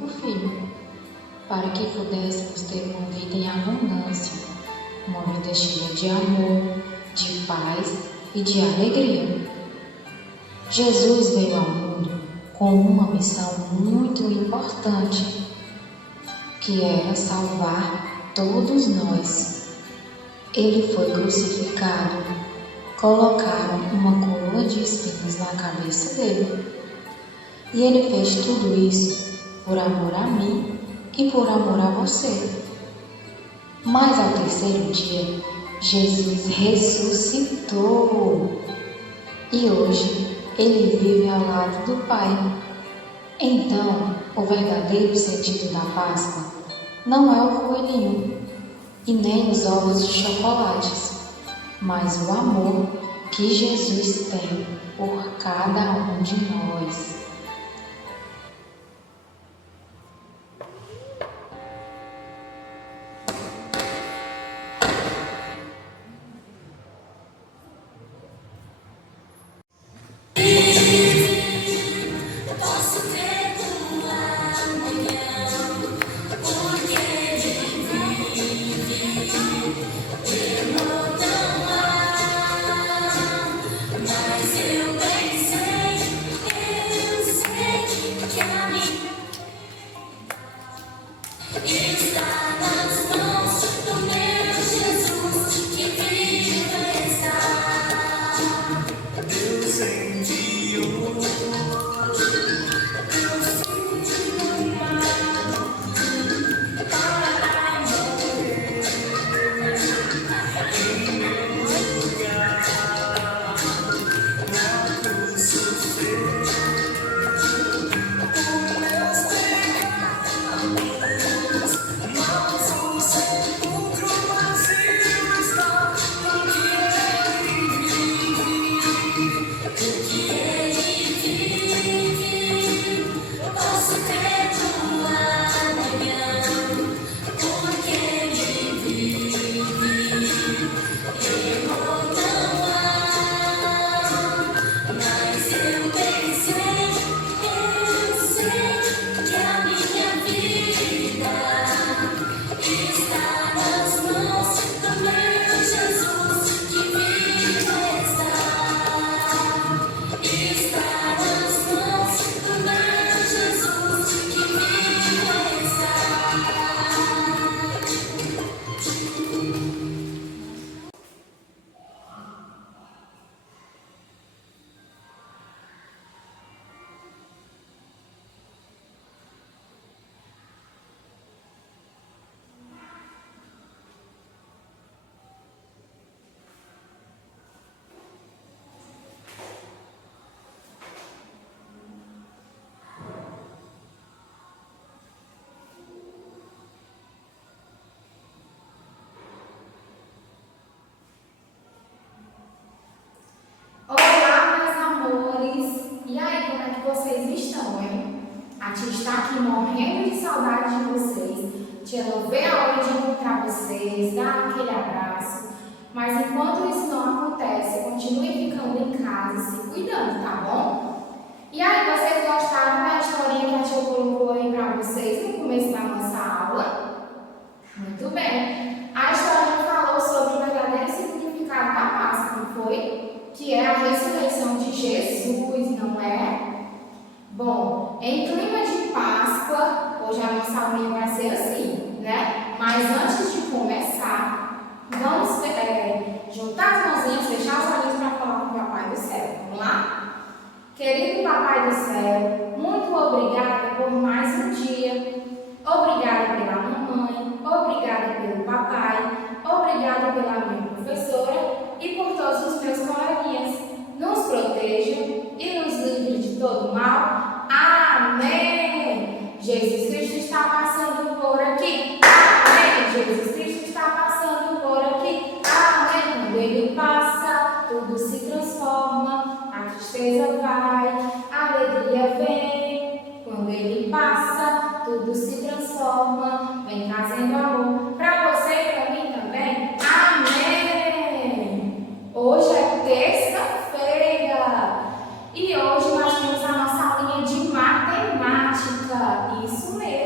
único Filho, para que pudéssemos ter uma vida em abundância, uma vida cheia de amor, de paz e de alegria. Jesus veio ao mundo com uma missão muito importante, que era salvar todos nós. Ele foi crucificado, colocaram uma coroa de espinhos na cabeça dele. E ele fez tudo isso por amor a mim e por amor a você. Mas ao terceiro dia, Jesus ressuscitou. E hoje ele vive ao lado do Pai. Então, o verdadeiro sentido da Páscoa não é o coelhinho e nem os ovos de chocolates, mas o amor que Jesus tem por cada um de nós. A tia está aqui morrendo de saudade de vocês. Tia não vê a hora de encontrar vocês, dar aquele abraço. Mas enquanto isso não acontece, continue ficando em casa, se cuidando, tá bom? E aí, vocês gostaram da historinha que a tia colocou aí para vocês no começo da nossa aula? Muito bem. A historinha falou sobre o verdadeiro significado da Páscoa, não foi? Que é a ressurreição de Jesus, não é? Bom, em clima de Páscoa, hoje a nossa aulinha vai ser assim, né? Mas antes de começar, vamos juntar as mãozinhas, fechar os olhos para falar com o Papai do Céu. Vamos lá? Querido Papai do Céu, muito obrigada por mais um dia. Obrigada pela mamãe, obrigada pelo papai, obrigada pela minha professora e por todos os meus coleguinhas. Nos proteja e nos livre de todo mal. Amém! Jesus Cristo está passando por aqui. Amém! Jesus Cristo está passando por aqui. Amém! Quando Ele passa, tudo se transforma. A tristeza vai, a alegria vem. Quando Ele passa, tudo se transforma. Vem trazendo amor para você e para mim também. Amém! Hoje é terça-feira. E hoje nós temos a nossa aulinha de matemática. Isso mesmo.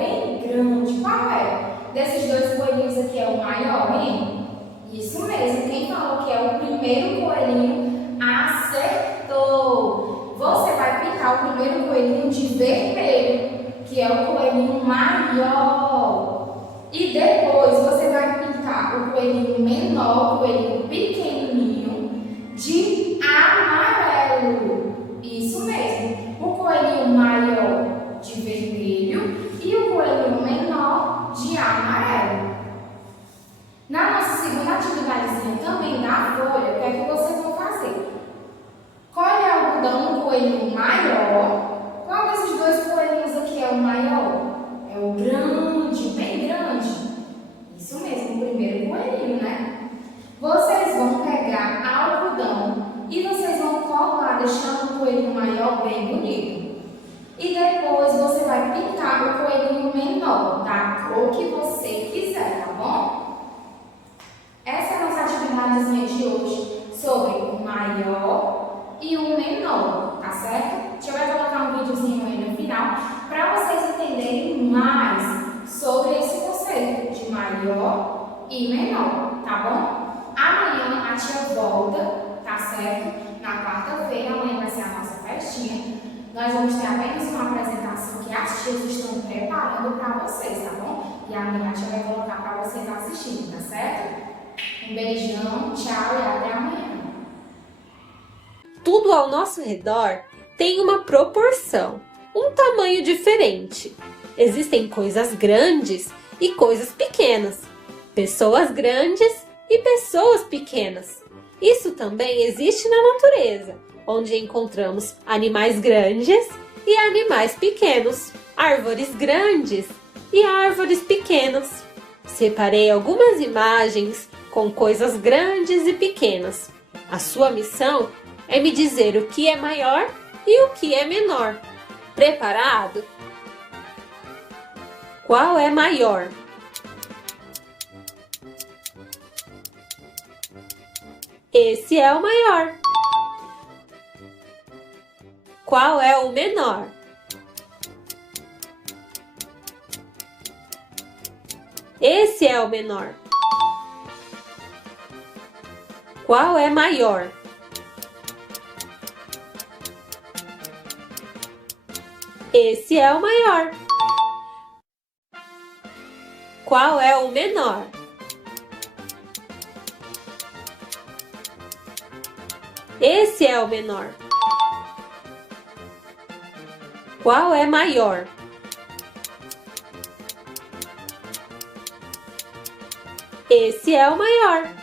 bem grande. Qual é? Desses dois coelhinhos aqui é o maior, hein? Isso mesmo. Quem falou que é o primeiro coelhinho acertou. Você vai pintar o primeiro coelhinho de vermelho, que é o coelhinho maior. E depois você vai pintar o coelhinho menor, o coelhinho pequenininho, de amarelo. Isso mesmo. O coelhinho maior de vermelho e o coelhinho menor de amarelo. Na nossa segunda atividadezinha também da folha, o que é que vocês vão fazer? Colhe algodão no coelhinho maior. Qual desses dois coelhinhos aqui é o maior? É o grande, bem grande. Isso mesmo, o primeiro coelhinho, né? Vocês vão pegar algodão e vocês vão colar, deixando o coelhinho maior bem bonito. E depois você vai pintar o coelhinho menor, da cor que você quiser, tá bom? Essa é a nossa atividadezinha de hoje sobre o maior e o menor, tá certo? Deixa eu colocar um videozinho aí no final para vocês entenderem mais sobre esse conceito de maior e menor, tá bom? Amanhã a tia volta, tá certo? Na quarta-feira, amanhã vai ser a nossa festinha. Nós vamos ter apenas uma apresentação que as tias estão preparando para vocês, tá bom? E amanhã a tia vai colocar para vocês assistirem, tá certo? Um beijão, tchau e até amanhã. Tudo ao nosso redor tem uma proporção, um tamanho diferente. Existem coisas grandes e coisas pequenas, pessoas grandes e pessoas pequenas. Isso também existe na natureza, onde encontramos animais grandes e animais pequenos, árvores grandes e árvores pequenas. Separei algumas imagens com coisas grandes e pequenas. A sua missão é me dizer o que é maior e o que é menor. Preparado? Qual é maior? Esse é o maior. Qual é o menor? Esse é o menor. Qual é maior? Esse é o maior. Qual é o menor? Esse é o menor. Qual é maior? Esse é o maior.